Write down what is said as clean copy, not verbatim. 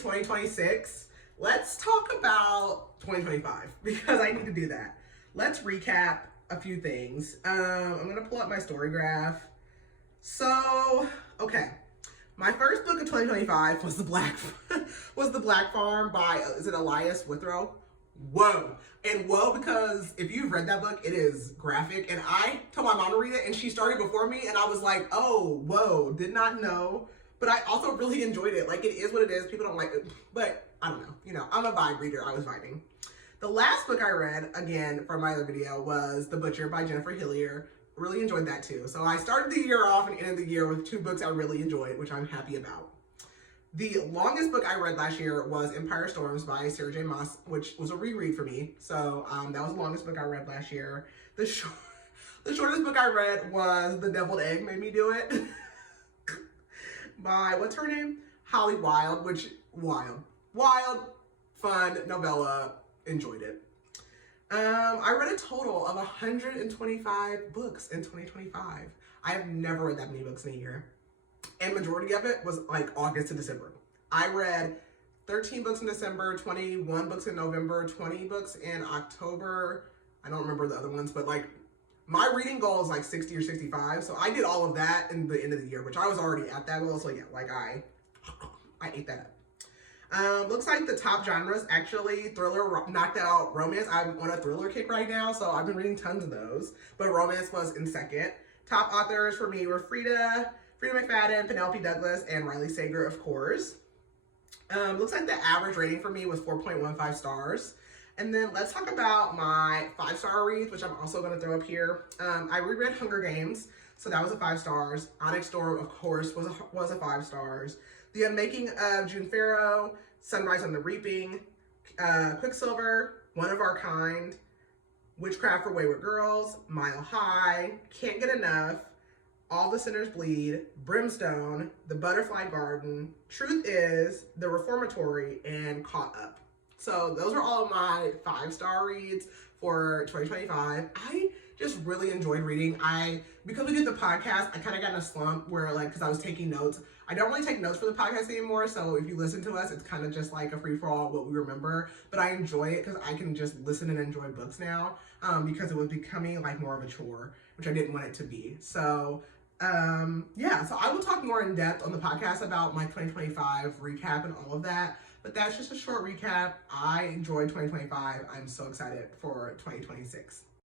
2026, let's talk about 2025 because I need to do that. Let's recap a few things. I'm gonna pull up my story graph. So, okay. My first book of 2025 was The Black Farm by, is it Elias Withrow? Whoa. And whoa, because if you've read that book, it is graphic. And I told my mom to read it and she started before me and I was like, oh, whoa, did not know. But I also really enjoyed it. Like, it is what it is. People don't like it, but I don't know. You know, I'm a vibe reader. I was vibing. The last book I read, again, from my other video, was The Butcher by Jennifer Hillier. Really enjoyed that too. So I started the year off and ended the year with 2 books I really enjoyed, which I'm happy about. The longest book I read last year was Empire Storms by Sarah J. Maas, which was a reread for me. So that was the longest book I read last year. The shortest book I read was The Deviled Egg Made Me Do It by, what's her name? Holly Wilde, wild, fun novella, enjoyed it. I read a total of 125 books in 2025. I have never read that many books in a year. And majority of it was like August to December. I read 13 books in December, 21 books in November, 20 books in October. I don't remember the other ones, but like my reading goal is like 60 or 65. So I did all of that in the end of the year, which I was already at that goal. So yeah, like I ate that up. Looks like the top genres, actually, thriller knocked out romance. I'm on a thriller kick right now, so I've been reading tons of those. But romance was in second. Top authors for me were Frida McFadden, Penelope Douglas, and Riley Sager, of course. Looks like the average rating for me was 4.15 stars. And then let's talk about my 5-star reads, which I'm also going to throw up here. I reread Hunger Games, so that was a 5 stars. Onyx Storm, of course, was a 5 stars. The Unmaking of June Farrow, Sunrise on the Reaping, Quicksilver, One of Our Kind, Witchcraft for Wayward Girls, Mile High, Can't Get Enough, All the Sinners Bleed, Brimstone, The Butterfly Garden, Truth Is, The Reformatory, and Caught Up. So those are all of my 5-star reads for 2025. I just really enjoyed reading. Because we did the podcast, I kind of got in a slump where like, cause I was taking notes. I don't really take notes for the podcast anymore. So if you listen to us, it's kind of just like a free for all what we remember, but I enjoy it cause I can just listen and enjoy books now. Because it was becoming like more of a chore, which I didn't want it to be. So yeah, so I will talk more in depth on the podcast about my 2025 recap and all of that. But that's just a short recap. I enjoyed 2025. I'm so excited for 2026.